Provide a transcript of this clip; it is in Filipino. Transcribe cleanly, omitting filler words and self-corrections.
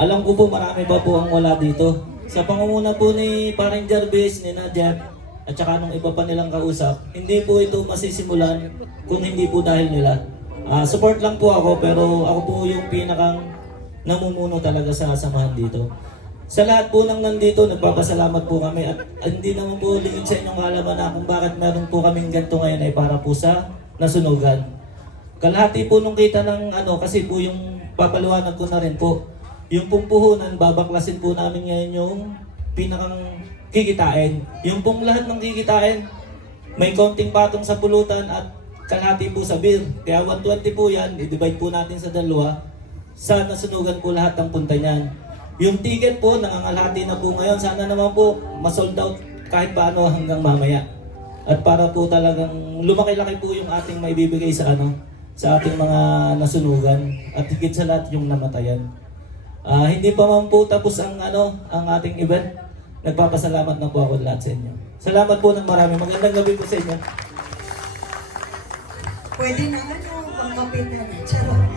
Alam ko po marami pa po ang wala dito. Sa pangunguna po ni Paring Jarvis, ni Jeff, at saka nung iba pa nilang kausap, hindi po ito masisimulan kung hindi po dahil nila. Support lang po ako, pero ako po yung pinakang namumuno talaga sa samahan dito. Sa lahat po ng nandito, nagpapasalamat po kami at hindi naman po lingid sa inyong kalaman na kung bakit meron po kaming ganito ngayon ay para po sa nasunugan. Kalahati po nung kita ng kasi po yung papaliwanag ko na rin po, yung pong puhunan, babaklasin po namin ngayon yung pinakang kikitain. Yung pong lahat ng kikitain, may konting patong sa pulutan at kalahati po sa beer. Kaya 120 po yan, i-divide po natin sa dalawa. Sa nasunugan po lahat ng punta niyan. Yung ticket po, nangangalahati na po ngayon. Sana naman po, masold out kahit paano hanggang mamaya. At para po talagang lumaki-laki po yung ating maibibigay sa sa ating mga nasunugan. At higit sa lahat yung namatayan. Hindi pa man po tapos ang ating event. Nagpapasalamat na po ako lahat sa inyo. Salamat po ng marami. Magandang gabi po sa inyo. Pwede naman yung pangkapit na. Charot.